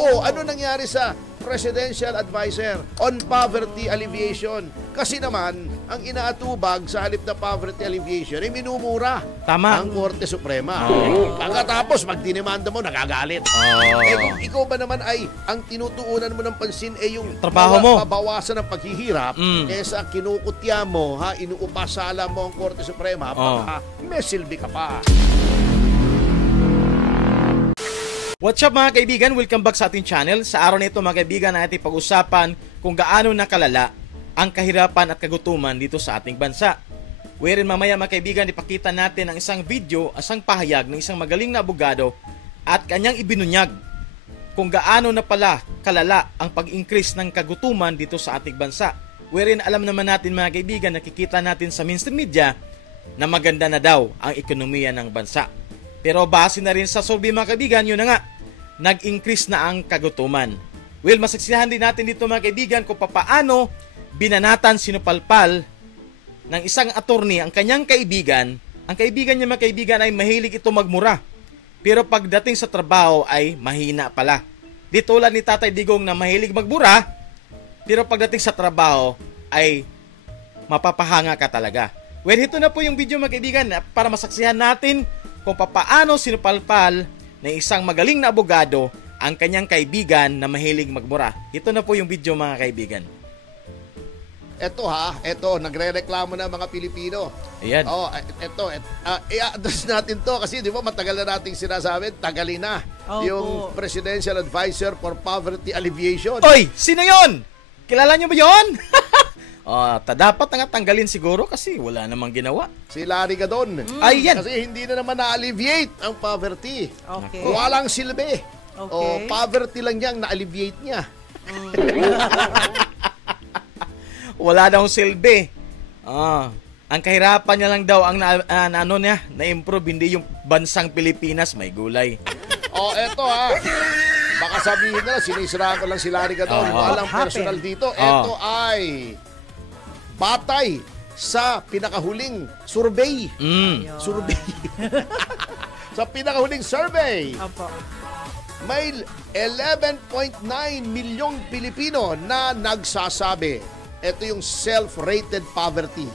Ano nangyari sa Presidential Advisor on Poverty Alleviation? Kasi naman, ang inaatubag sa halip na poverty alleviation ay minumura. Tama. Ang Korte Suprema. Pagkatapos, magdinimanda mo, nagagalit. Kung ikaw ba naman ay ang tinutuunan mo ng pansin ay yung trabaho mo, mabawasan ng paghihirap, kesa kinukutya mo, inuupasala mo ang Korte Suprema, baka may silbi ka pa. What's up mga kaibigan? Welcome back sa ating channel. Sa araw na ito mga kaibigan, natin pag-usapan kung gaano nakalala ang kahirapan at kagutuman dito sa ating bansa. Wherein mamaya mga kaibigan, ipakita natin ang isang video, isang pahayag ng isang magaling na abogado at kanyang ibinunyag kung gaano na pala kalala ang pag-increase ng kagutuman dito sa ating bansa. Wherein alam naman natin mga kaibigan, nakikita natin sa mainstream media na maganda na daw ang ekonomiya ng bansa. Pero base na rin sa survey mga kaibigan, yun na nga, nag-increase na ang kagutuman. Well, masaksihan din natin dito mga kaibigan kung paano binanatan, sinupalpal ng isang attorney ang kanyang kaibigan. Ang kaibigan niya mga kaibigan ay mahilig ito magmura. Pero pagdating sa trabaho ay mahina pala. Di tulad ni Tatay Digong na mahilig magmura, pero pagdating sa trabaho ay mapapahanga ka talaga. Well, ito na po yung video mga kaibigan para masaksihan natin kung paano sinupalpal ng isang magaling na abogado ang kanyang kaibigan na mahilig magmura. Ito na po yung video mga kaibigan. Ito, nagre-reklamo na mga Pilipino. Ayan. I-address natin to kasi di ba matagal na nating sinasabi, tagalin na yung Presidential Advisor for Poverty Alleviation. Oy, sino yon? Kilala niyo ba yon? Dapat nga tanggalin siguro kasi wala namang ginawa. Si Larry Gadon. Ayan. Kasi hindi na naman na-alleviate ang poverty. Okay. Walang silbi. Okay. Poverty lang niyang na-alleviate niya. Wala daw silbi. Ang kahirapan niya lang daw ang na-improve, hindi yung bansang Pilipinas may gulay. Eto baka sabihin na sinisiraan ko lang si Larry Gadon. Walang personal dito. Ito ay batay sa pinakahuling survey. Survey. Sa pinakahuling survey. May 11.9 milyong Pilipino na nagsasabi. Ito yung self-rated poverty.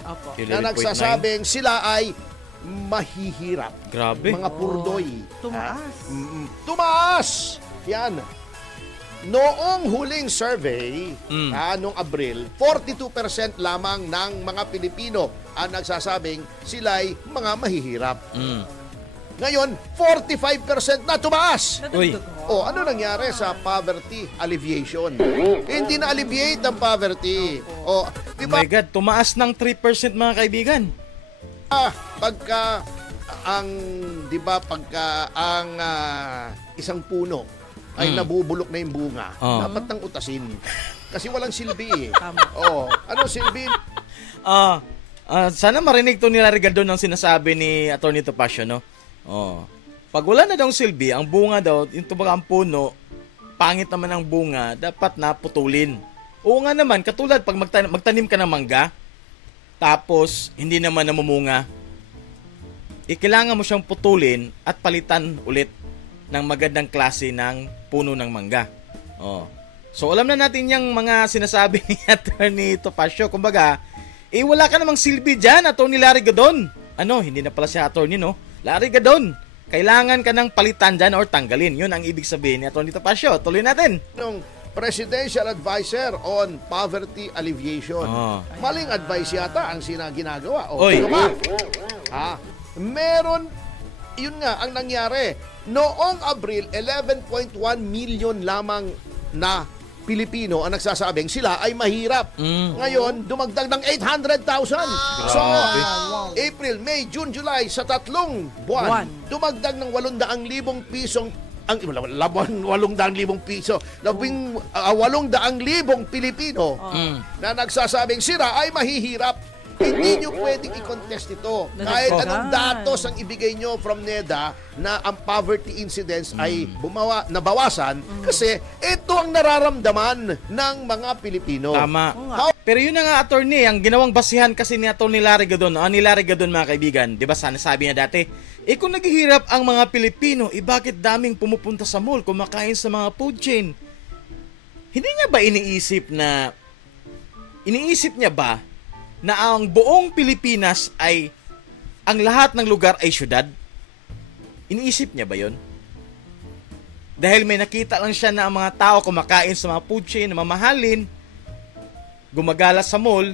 Na nagsasabing sila ay mahihirap. Grabe. Mga purdoy. Tumaas. Yan. Noong huling survey, noong Abril, 42% lamang ng mga Pilipino ang nagsasabing sila'y mga mahihirap. Ngayon, 45% na tumaas. Uy. Ano nangyari sa poverty alleviation? Hindi na alleviate ang poverty. Diba, My God, tumaas ng 3% mga kaibigan. pagka ang isang puno ay nabubulok na yung bunga, dapat nang utasin. Kasi walang silbi. Ano silbi? Sana marinig to ni Larry Gadon ang sinasabi ni Atty. Topacio, no? Pag wala na daw silbi, ang bunga daw, yung ang puno, pangit naman ang bunga, dapat naputulin. Oo nga naman, katulad pag magtanim ka ng mangga, tapos hindi naman namumunga, kailangan mo siyang putulin at palitan ulit ng magandang klase ng puno ng mangga. So alam na natin yung mga sinasabi ni Atty. Topacio. Kumbaga, wala ka namang silbi dyan, Atty. Larry Gadon. Hindi na pala siya attorney, no? Larry Gadon, kailangan ka ng palitan dyan or tanggalin. Yun ang ibig sabihin ni Atty. Topacio. Tuloy natin. Yung Presidential Advisor on Poverty Alleviation. Maling advice yata ang ginagawa. Oy. Meron, yun nga, ang nangyari. Noong Abril, 11.1 million lamang na Pilipino ang nagsasabing sila ay mahirap. Ngayon, dumagdag ng 800,000. So, April, May, June, July, sa 3 buwan, dumagdag ng 800,000 pisong 800,000 piso. 800,000 Pilipino na nagsasabing sila ay mahihirap. Hindi nyo pwedeng i-contest ito. Kahit anong datos ang ibigay nyo from NEDA na ang poverty incidence ay nabawasan kasi ito ang nararamdaman ng mga Pilipino. Tama. Pero yun na nga, attorney, ang ginawang basihan kasi ni Atty. Larry Gadon, ni Larry Gadon, mga kaibigan, di ba sana sabi niya dati, kung naghihirap ang mga Pilipino, bakit daming pumupunta sa mall, kumakain sa mga food chain? Hindi niya ba iniisip niya ba na ang buong Pilipinas ay, ang lahat ng lugar ay syudad? Iniisip niya ba yon? Dahil may nakita lang siya na ang mga tao kumakain sa mga food chain na mamahalin, gumagala sa mall,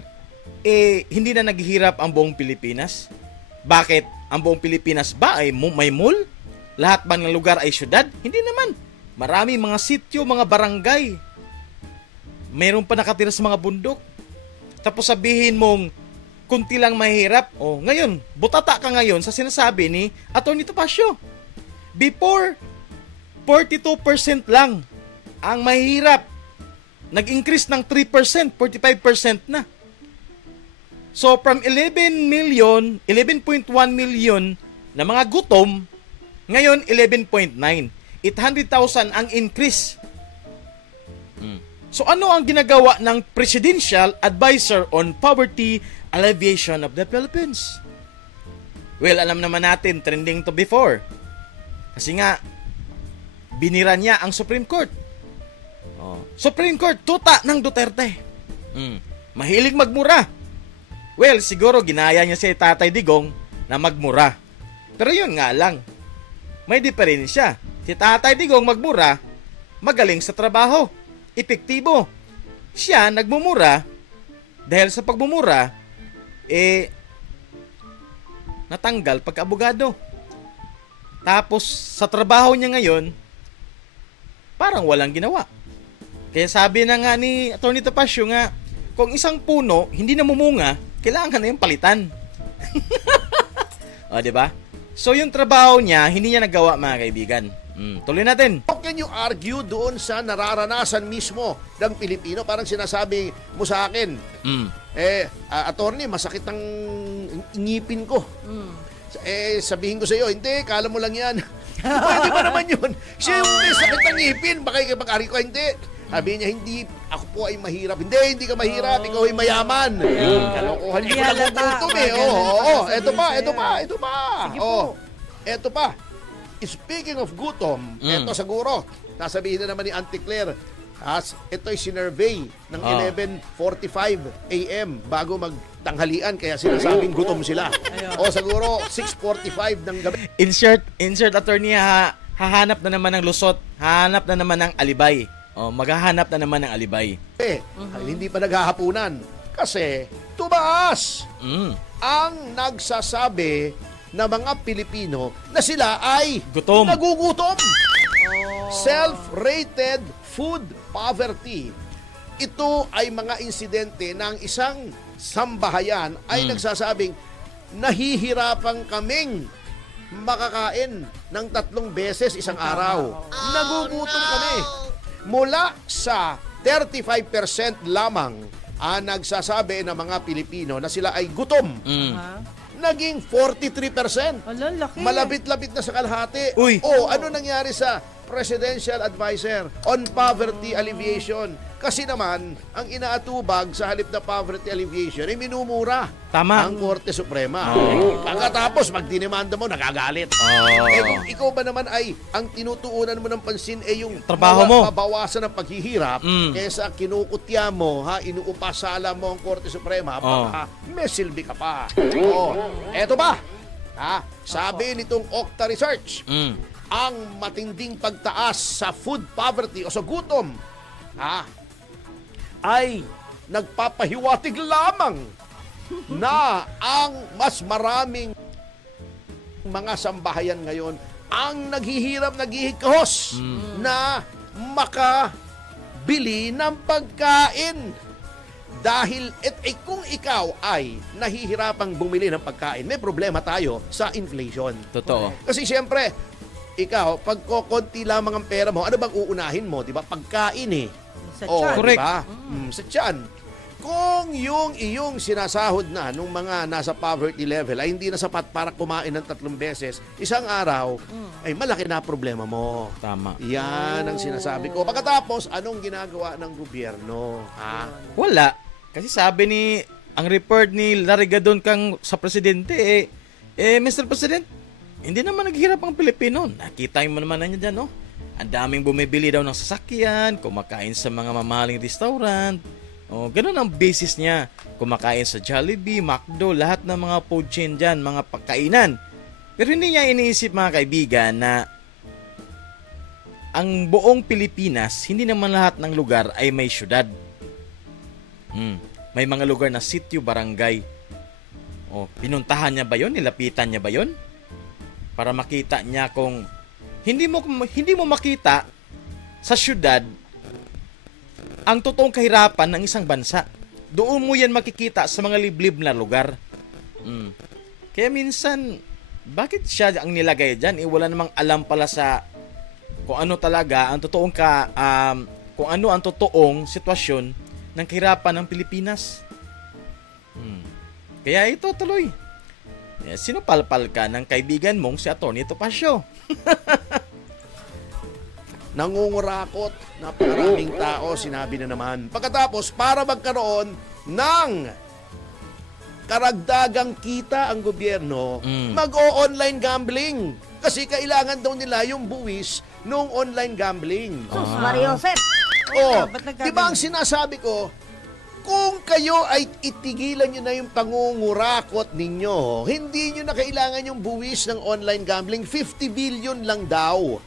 hindi na naghihirap ang buong Pilipinas? Bakit? Ang buong Pilipinas ba ay may mall? Lahat ba ng lugar ay syudad? Hindi naman. Marami mga sityo, mga barangay. Mayroon pa nakatira sa mga bundok. Tapos sabihin mong kunti lang mahirap. Ngayon, butata ka ngayon sa sinasabi ni Atty. Topacio. Before, 42% lang ang mahirap. Nag-increase ng 3%, 45% na. So from 11.1 million na mga gutom, ngayon 11.9. 800,000 ang increase. So ano ang ginagawa ng Presidential Advisor on Poverty Alleviation of the Philippines? Well, alam naman natin, trending to before. Kasi nga, binira niya ang Supreme Court. Supreme Court, tuta ng Duterte. Mahilig magmura. Well, siguro ginaya niya si Tatay Digong na magmura. Pero yun nga lang, may diferensya. Si Tatay Digong magmura, magaling sa trabaho. Epektibo. Siya nagmumura dahil sa pagmumura natanggal pagka-abogado. Tapos sa trabaho niya ngayon parang walang ginawa. Kaya sabi na nga ni Atty. Topacio nga, kung isang puno hindi namumunga, kailangan na yung palitan. Di ba? So yung trabaho niya hindi niya nagawa, mga kaibigan. Tuloy natin. How can you argue doon sa nararanasan mismo ng Pilipino? Parang sinasabi mo sa akin, attorney, masakit ang ngipin ko. Sabihin ko sa iyo, hindi, kala mo lang yan. Pwede ba naman yun? Siya yung may sakit ng ngipin, baka ikipag-ari ko, hindi. Sabi niya, hindi, ako po ay mahirap. Hindi ka mahirap, ikaw ay mayaman. Kalokohan niyo ko lang gutom eh. Ito pa. Speaking of gutom, ito siguro, nasabihin na naman ni Auntie Claire, ito'y sinurvey ng 11:45 a.m. bago magtanghalian, kaya sinasabing gutom sila. Siguro 6:45 ng gabi. Insert attorney, hahanap na naman ng lusot, hahanap na naman ng alibay. Maghahanap na naman ng alibay. Hindi pa naghahapunan. Kasi tumaas ang nagsasabi na mga Pilipino na sila ay nagugutom. Self-rated food poverty. Ito ay mga insidente ng isang sambahayan ay nagsasabing nahihirapan kaming makakain ng 3 beses isang araw. Nagugutom kami. Mula sa 35% lamang ang nagsasabi ng mga Pilipino na sila ay gutom. Naging 43%. Malapit-lapit na sa kalahati. Ano nangyari sa Presidential Advisor on Poverty Alleviation? Kasi naman, ang inaatubag sa halip na poverty alleviation ay minumura ang Korte Suprema. Pagkatapos, magdinimanda mo, nagagalit. Kung ikaw ba naman ay ang tinutuunan mo ng pansin yung trabaho mo, mabawasan ng paghihirap, kesa kinukutya mo, inuupasala mo ang Korte Suprema, baka may silbi ka pa. Eto ba? Sabi nitong Okta Research, ang matinding pagtaas sa food poverty o sa gutom ay nagpapahiwatig lamang na ang mas maraming mga sambahayan ngayon ang naghihirap, naghihikahos na makabili ng pagkain. Dahil kung ikaw ay nahihirapang bumili ng pagkain, may problema tayo sa inflation. Totoo. Kasi siyempre, ikaw, pag konti lamang ang pera mo, ano bang uunahin mo? Diba? Pagkain eh. Sa tiyan. Correct. Diba? Sa tiyan. Kung yung iyong sinasahod na nung mga nasa poverty level ay hindi na sapat para kumain ng 3 beses, isang araw, ay malaki na problema mo. Tama. Yan ang sinasabi ko. Pagkatapos, anong ginagawa ng gobyerno? Ha? Wala. Kasi sabi ang report ni Larigadon kang sa presidente, Mr. President, hindi naman naghihirap ang Pilipino. Nakita mo naman na niya dyan, no? Ang daming bumibili daw ng sasakyan, kumakain sa mga mamahaling restaurant. Oh, ganun ang basis niya. Kumakain sa Jollibee, McDo, lahat ng mga food chain dyan, mga pagkainan. Pero hindi niya iniisip, mga kaibigan, na ang buong Pilipinas, hindi naman lahat ng lugar ay may syudad. May mga lugar na sitio, barangay. Oh, pinuntahan niya ba yon? Nilapitan niya ba yon? Para makita niya kung hindi mo makita sa syudad ang totoong kahirapan ng isang bansa. Doon mo yan makikita sa mga liblib na lugar. Kaya minsan, bakit siya ang nilagay dyan? Wala namang alam pala sa kung ano talaga ang totoong kung ano ang totoong sitwasyon ng kahirapan ng Pilipinas. Kaya ito tuloy. Sinupalpal ka ng kaibigan mong si Atty. Topacio. Nangungurakot, napakaraming tao, sinabi na naman. Pagkatapos, para magkaroon ng karagdagang kita ang gobyerno, mag-o-online gambling. Kasi kailangan daw nila yung buwis nung online gambling. Sus, Mario Josep. Di ba ang sinasabi ko, kung kayo ay itigilan nyo na yung pangungurakot ninyo, hindi nyo na kailangan yung buwis ng online gambling. 50 billion lang daw.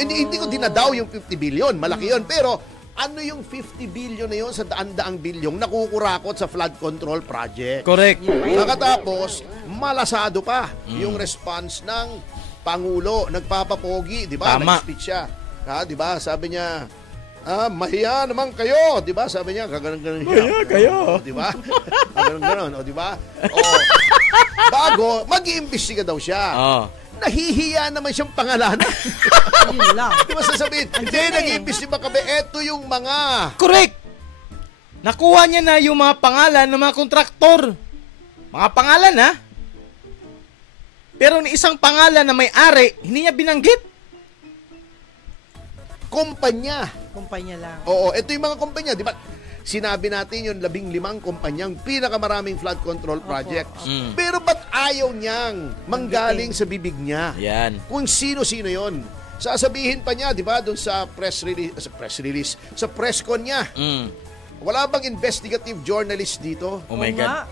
Hindi ko dinadaw yung 50 billion. Malaki yun. Pero ano yung 50 billion na yun sa daan-daang bilyong nakukurakot sa flood control project? Correct. Pagkatapos, malasado pa yung response ng Pangulo. Nagpapapogi, di ba? Tama. Nag-speech siya. Di ba? Sabi niya, mahiya naman kayo, 'di ba? Sabi niya, gaganon-ganon siya. Mahiya kayo. 'Di ba? Gaganon-ganon, 'di ba? Bago mag-iimbestiga daw siya. Nahihiya naman siyang pangalanan. Yun lang. Di ba sasabihin, hindi, nag-iimbestiga kami, eto yung mga... Correct! Nakuha niya na yung mga pangalan ng mga kontraktor. Mga pangalan, ha? Pero isang pangalan na may-ari, hindi niya binanggit. Kumpanya. Kumpanya lang. Oo, ito yung mga kumpanya. Di ba? Sinabi natin yung 15 kumpanyang pinakamaraming flood control projects. Pero ba't ayaw niyang manggaling sa bibig niya? Yan. Kung sino-sino yon. Sasabihin pa niya, di ba, doon sa press con niya. Wala bang investigative journalist dito? Oh my God.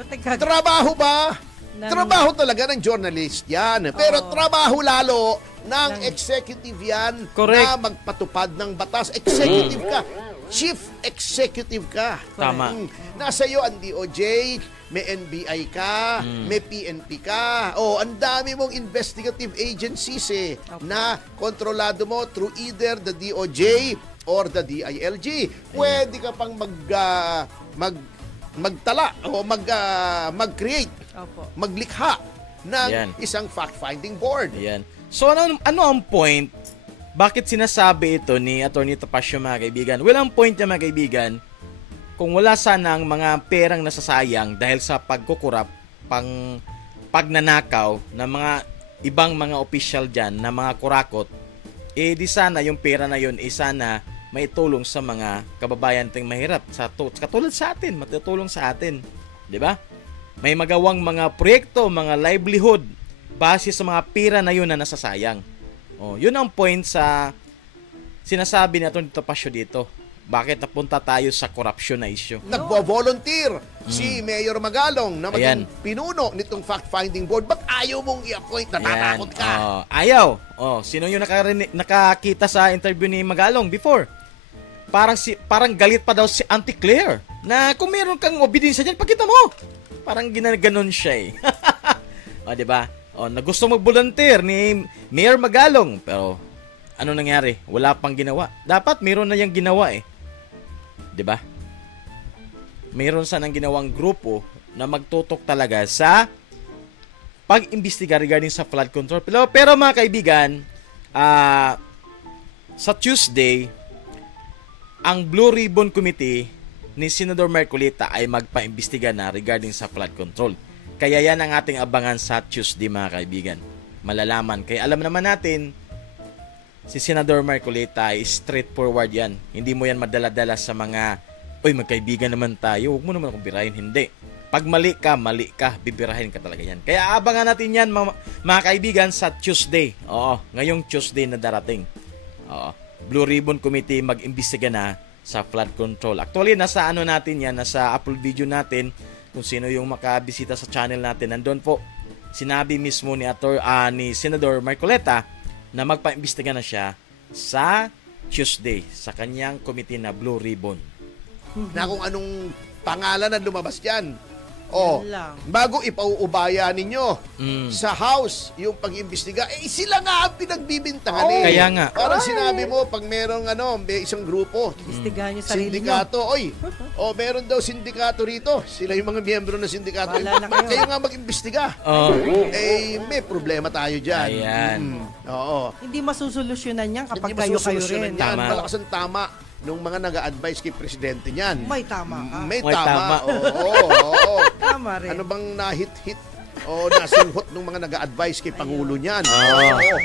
Ba't nagkagawa? Trabaho ba? Trabaho talaga ng journalist yan. Pero trabaho lalo ng executive yan. Correct. Na magpatupad ng batas. Executive ka. Chief executive ka. Tama. Nasa iyo ang DOJ, may NBI ka, may PNP ka. Ang dami mong investigative agencies na kontrolado mo through either the DOJ or the DILG. Pwede ka pang magtala o mag-create, maglikha ng isang fact-finding board. Yan. So ano ang point? Bakit sinasabi ito ni Atty. Topacio, mga kaibigan? Well, ang point niya, mga kaibigan, kung wala sana ang mga perang nasasayang dahil sa pagkukurap, pagnanakaw ng mga ibang mga opisyal dyan na mga kurakot, di sana yung pera na yun, sana maitulong sa mga kababayan ting mahirap. Katulad sa atin, matutulong sa atin. Di ba? May magawang mga proyekto, mga livelihood, base sa mga pera na yun na nasasayang. Yun ang point sa sinasabi na Atty. Topacio dito. Bakit napunta tayo sa corruption na issue? Nagvo-volunteer si Mayor Magalong na maging pinuno nitong fact-finding board. Ba't ayaw mong i-appoint? Natatakot ka? Ayaw. Sino yung nakakita sa interview ni Magalong before? Parang galit pa daw si Auntie Claire na kung meron kang obediensya dyan, pakita mo. Parang ginaganon siya diba? Na gusto mag-volunteer ni Mayor Magalong. Pero ano nangyari? Wala pang ginawa. Dapat meron na yung ginawa diba? Meron sanang ginawang grupo na magtutok talaga sa pag-imbestiga regarding sa flood control. Pero mga kaibigan, sa Tuesday, ang Blue Ribbon Committee ni Senador Marcolita ay magpaimbestiga na regarding sa flood control. Kaya yan ang ating abangan sa Tuesday, mga kaibigan. Malalaman. Kaya alam naman natin, si Senador Marcolita ay straightforward yan. Hindi mo yan madala-dala sa mga, oy, magkaibigan naman tayo, huwag mo naman akong birahin. Hindi. Pag mali ka, bibirahin ka talaga yan. Kaya abangan natin yan, mga kaibigan, sa Tuesday. Oo, ngayong Tuesday na darating. Oo, Blue Ribbon Committee mag-imbestiga na sa flood control. Actually, nasa ano natin yan, nasa upload video natin, kung sino yung makabisita sa channel natin. Nandun po, sinabi mismo ni Senador Marcolita na magpaimbestiga na siya sa Tuesday sa kanyang committee na Blue Ribbon. Na kung anong pangalan na lumabas dyan. O, Yan lang. bago ipauubaya ninyo Mm. sa House yung pag-imbestiga, sila nga ang pinagbibintangan Oh. Kaya nga. Parang sinabi mo, pag merong may isang grupo, Istigahan niyo sarili niyo. sindikato, meron daw sindikato rito. Sila yung mga miyembro ng sindikato. Wala na kayo. Kayo nga mag-imbestiga. May problema tayo dyan. Ayan. Oo. Hindi masusolusyonan yan kapag Hindi kayo masusolusyonan rin. yan. Tama. Malakas ang tama nung mga nag-a-advise kay Presidente niyan. May tama ka. May May tama. tama. Oo. Tama rin. Ano bang nahit-hit o nasinghot ng mga nag-a-advise kay Pangulo niyan? Oo.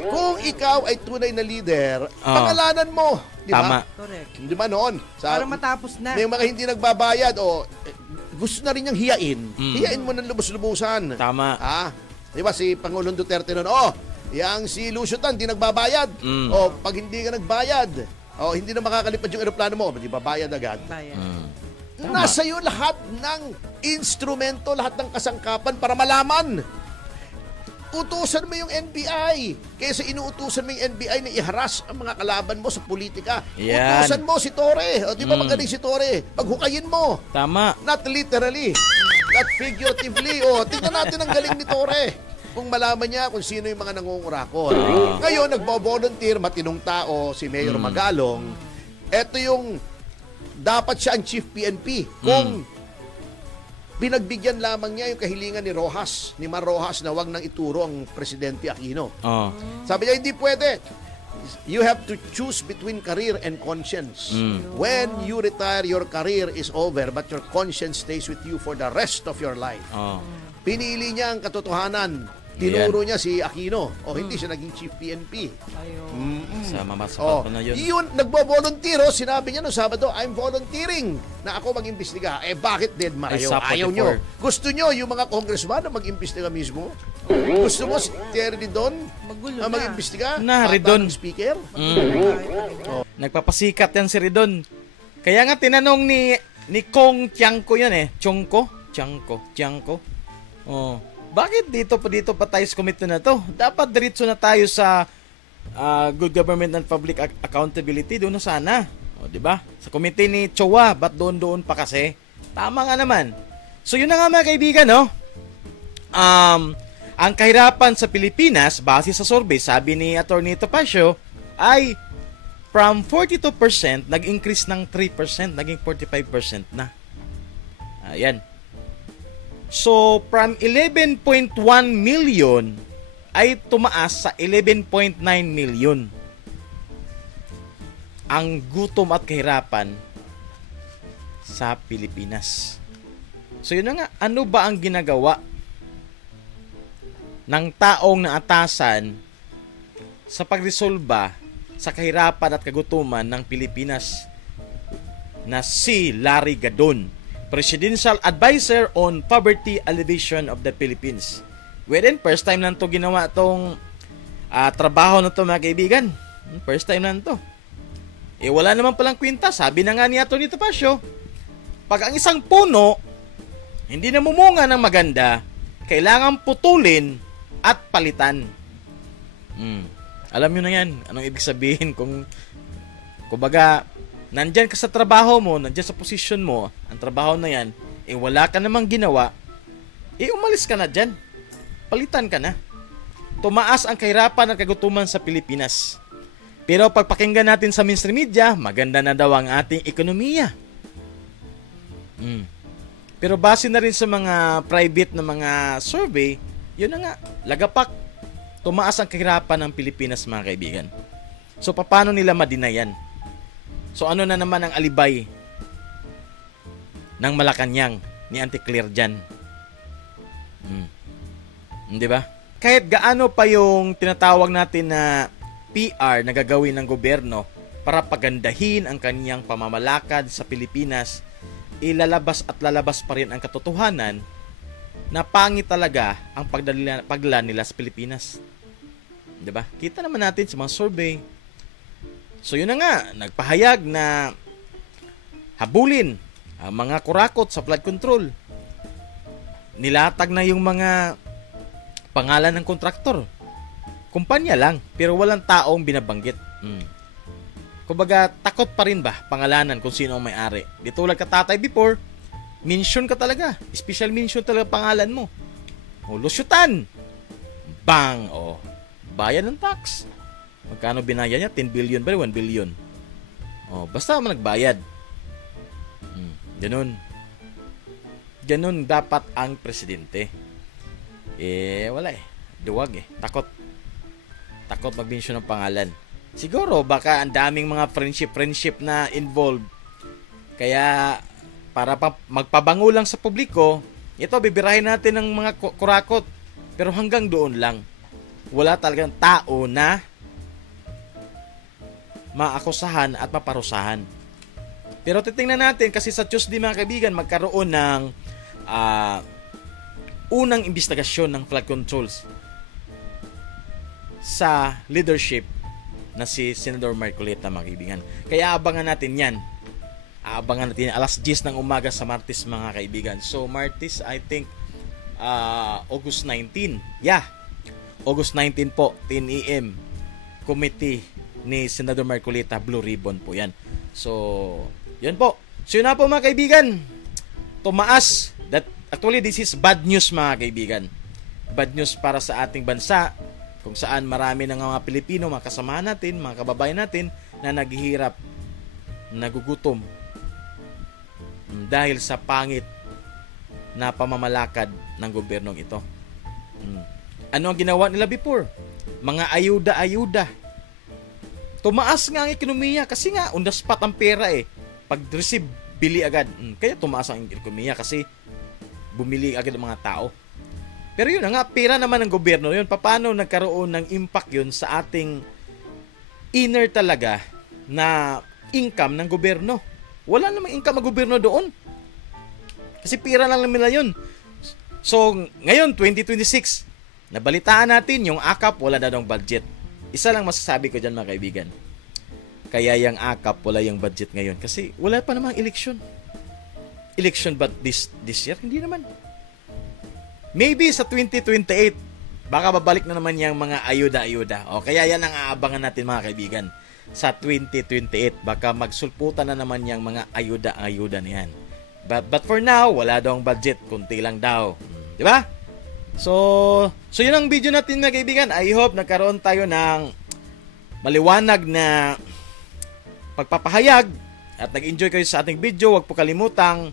Kung ikaw ay tunay na leader, pangalanan mo. Di Tama. ba? Correct. Di ba noon? Para matapos na. May mga hindi nagbabayad gusto na rin niyang hiyain. Hiyain mo ng lubos-lubusan. Tama. Di ba si Pangulong Duterte noon, yang si Lucio Tan, di nagbabayad. Pag hindi ka nagbayad, hindi na makakalipad yung eroplano mo, di babayad agad. Bayan. Nasa iyo lahat ng instrumento, lahat ng kasangkapan para malaman. Utusan mo yung NBI. Kaysa inuutusan mo yung NBI na iharas ang mga kalaban mo sa politika. Yan. Utusan mo si Torre. Di ba magaling si Torre? Paghukayin mo. Tama. Not literally. Not figuratively. Tingnan natin ang galing ni Torre. Kung malaman niya kung sino yung mga nangungurakot. Ngayon, nagbo-volunteer, matinong tao, si Mayor Magalong. Ito yung dapat siya ang Chief PNP. Kung pinagbigyan lamang niya yung kahilingan ni Rojas, ni Mar Rojas, na wag nang ituro ang Presidente Aquino. Sabi niya, hindi pwede. You have to choose between career and conscience. When you retire, your career is over, but your conscience stays with you for the rest of your life. Pinili niya ang katotohanan. Tinuro niya si Aquino. Hindi siya naging Chief PNP. Ayun. Sa mamasapat na yun. Yun, nagbo-volunteer. Sinabi niya no Sabado, I'm volunteering na ako mag-imbestiga. Bakit dead ma? Ay, sa Ayaw 44. nyo. Gusto nyo yung mga congressman na mag-imbestiga mismo? Gusto mo si Terry Don Magulo na na. mag-imbestiga? Na, Bata Ridon. ng speaker? Nagpapasikat yan si Ridon. Kaya nga tinanong ni Kong Tiangco yan Tiangco. Bakit dito pa tayo sa committee na to? Dapat diretso na tayo sa Good Government and Public Accountability. Doon na sana. Di ba? Sa committee ni Chowa, ba't doon pa kasi? Tama nga naman. So yun na nga mga kaibigan, ang kahirapan sa Pilipinas, base sa survey, sabi ni Atty. Topacio, ay from 42% nag-increase ng 3%, naging 45% na. Ayan. So, from 11.1 million ay tumaas sa 11.9 million. Ang gutom at kahirapan sa Pilipinas. So, yun na nga. Ano ba ang ginagawa ng taong naatasan sa pagresolba sa kahirapan at kagutuman ng Pilipinas na si Larry Gadon, Presidential Advisor on Poverty Alleviation of the Philippines. Wherein, first time lang to ginawa tong trabaho na to mga kaibigan. First time lang to. Wala naman palang kwenta. Sabi na nga ni Atty. Topacio, pag ang isang puno hindi namumunga ng maganda, kailangan putulin at palitan. Alam nyo na yan. Anong ibig sabihin kung kumbaga, nandyan ka sa trabaho mo, nandyan sa posisyon mo, ang trabaho na yan, wala ka namang ginawa, umalis ka na dyan. Palitan ka na. Tumaas ang kahirapan at kagutuman sa Pilipinas. Pero pagpakinggan natin sa mainstream media, maganda na daw ang ating ekonomiya. Pero base na rin sa mga private na mga survey, yun na nga, lagapak, tumaas ang kahirapan ng Pilipinas mga kaibigan. So paano nila madinayan? So ano na naman ang alibay ng Malacanang ni Auntie Claire dyan. Di ba? Kahit gaano pa yung tinatawag natin na PR na gagawin ng gobyerno para pagandahin ang kaniyang pamamalakad sa Pilipinas, ilalabas at lalabas pa rin ang katotohanan na pangit talaga ang pagdala nila sa Pilipinas. Diba? Kita naman natin sa mga survey. So yun na nga, nagpahayag na habulin ang mga kurakot sa flood control. Nilatag na yung mga pangalan ng kontraktor. Kumpanya lang, pero walang taong binabanggit. Kumbaga, takot pa rin ba pangalanan kung sino ang may-ari? Di tulad ka tatay before, mention ka talaga. Special mention talaga pangalan mo. O, lusyutan. Bang! O, bayad ng tax. Magkano binayad niya? 10 billion ba? 1 billion. O, basta man nagbayad. Ganun. Ganun dapat ang presidente. Wala Duwag Takot. Takot mag-mention ng pangalan. Siguro, baka ang daming mga friendship na involved. Kaya, para magpabango lang sa publiko, ito, bibirahin natin ng mga kurakot. Pero hanggang doon lang. Wala talagang tao na maakusahan at maparusahan. Pero titingnan natin, kasi sa Tuesday mga kaibigan, magkaroon ng unang investigasyon ng flood controls sa leadership na si Senador Marcoleta mga kaibigan. Kaya abangan natin yan. Abangan natin alas 10 ng umaga sa Martes mga kaibigan. So Martes, I think August 19. Yeah. August 19 po, 10 AM. Committee ni Senador Marcoleta, Blue Ribbon po yan. So, yun po. So yun na po mga kaibigan. Tumaas. Actually, this is bad news mga kaibigan. Bad news para sa ating bansa, kung saan marami ng mga Pilipino, mga kasamahan natin, mga kababayan natin na naghihirap, nagugutom dahil sa pangit na pamamalakad ng gobyernong ito. Ano ang ginawa nila before? Mga ayuda-ayuda. Tumaas nga ang ekonomiya kasi nga on the spot ang pera Pag receive, bili agad. Kaya tumaas ang ekonomiya kasi bumili agad ng mga tao. Pero yun nga, pera naman ng gobyerno yun. Paano nagkaroon ng impact yun sa ating inner talaga na income ng gobyerno? Wala namang income ang gobyerno doon. Kasi pera lang nila yun. So, ngayon, 2026, nabalitaan natin yung AKAP, wala na daw budget. Isa lang masasabi ko dyan mga kaibigan. Kaya yung AKAP, wala yung budget ngayon. Kasi wala pa namang eleksyon. Election ba this year? Hindi naman. Maybe sa 2028, baka babalik na naman yung mga ayuda-ayuda. O kaya yan ang aabangan natin mga kaibigan. Sa 2028, baka magsulputan na naman yung mga ayuda-ayuda niyan. But for now, wala daw ang budget. Kunti lang daw. Di ba? So yun ang video natin mga kaibigan. I hope nagkaroon tayo ng maliwanag na pagpapahayag at nag-enjoy kayo sa ating video. Huwag po kalimutang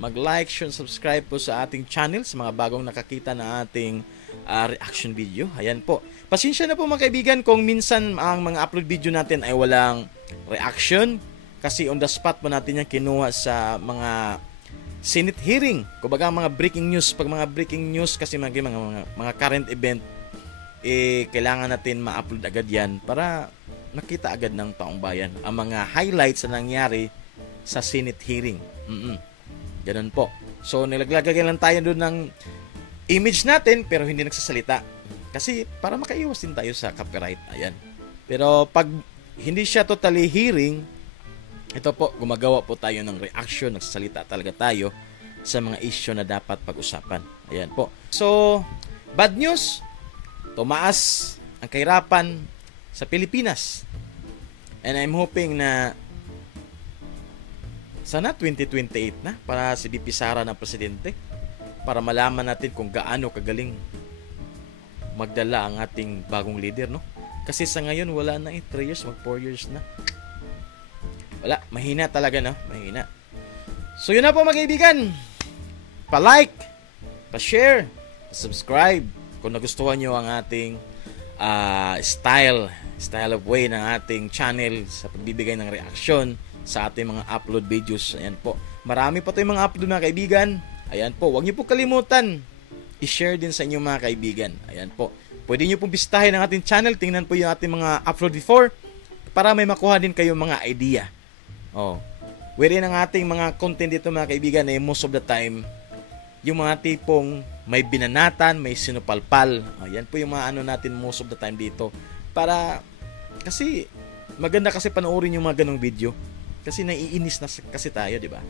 mag-like, share, subscribe po sa ating channel sa mga bagong nakakita na ating reaction video. Ayan po. Pasensya na po mga kaibigan kung minsan ang mga upload video natin ay walang reaction kasi on the spot po natin yan kinuha sa mga Senate hearing. Kumbaga mga breaking news. Pag mga breaking news kasi mga current event, kailangan natin ma-upload agad yan para nakita agad ng taong bayan ang mga highlights na nangyari sa Senate hearing. Ganun po. So, nilaglagay lang tayo doon ng image natin pero hindi nagsasalita. Kasi para makaiwas din tayo sa copyright. Ayan. Pero pag hindi siya totally hearing, ito po, gumagawa po tayo ng reaction, nagsasalita talaga tayo sa mga issue na dapat pag-usapan. Ayan po. So, bad news, tumaas ang kahirapan sa Pilipinas. And I'm hoping na sana 2028 na para si VP Sara na presidente para malaman natin kung gaano kagaling magdala ang ating bagong leader, no? Kasi sa ngayon wala na 3 years, mag 4 years na. Wala, mahina talaga, no? Mahina. So yun na po mga kaibigan. Pa-like, pa-share, pa-subscribe kung nagustuhan nyo ang ating style style of way ng ating channel sa pagbibigay ng reaksyon sa ating mga upload videos. Ayan po. Marami pa tayong mga upload mga kaibigan. Ayan po. Huwag niyo po kalimutan i-share din sa inyong mga kaibigan. Ayan po. Pwede niyo pong bisitahin ang ating channel. Tingnan po yung ating mga upload before para may makuha din kayong mga idea. Oh. Wherein ang ating mga content dito mga kaibigan ay most of the time yung mga tipong may binanatan, may sinupalpal. Ayan po yung mga ano natin most of the time dito. Para kasi maganda kasi panoorin yung mga ganong video. Kasi naiinis na kasi tayo, di ba?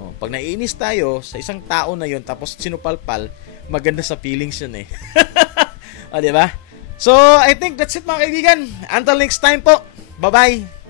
Oh, pag naiinis tayo sa isang tao na yun tapos sinupalpal, maganda sa feelings yun eh. O, di ba? So, I think that's it mga kaibigan. Until next time po. Bye-bye.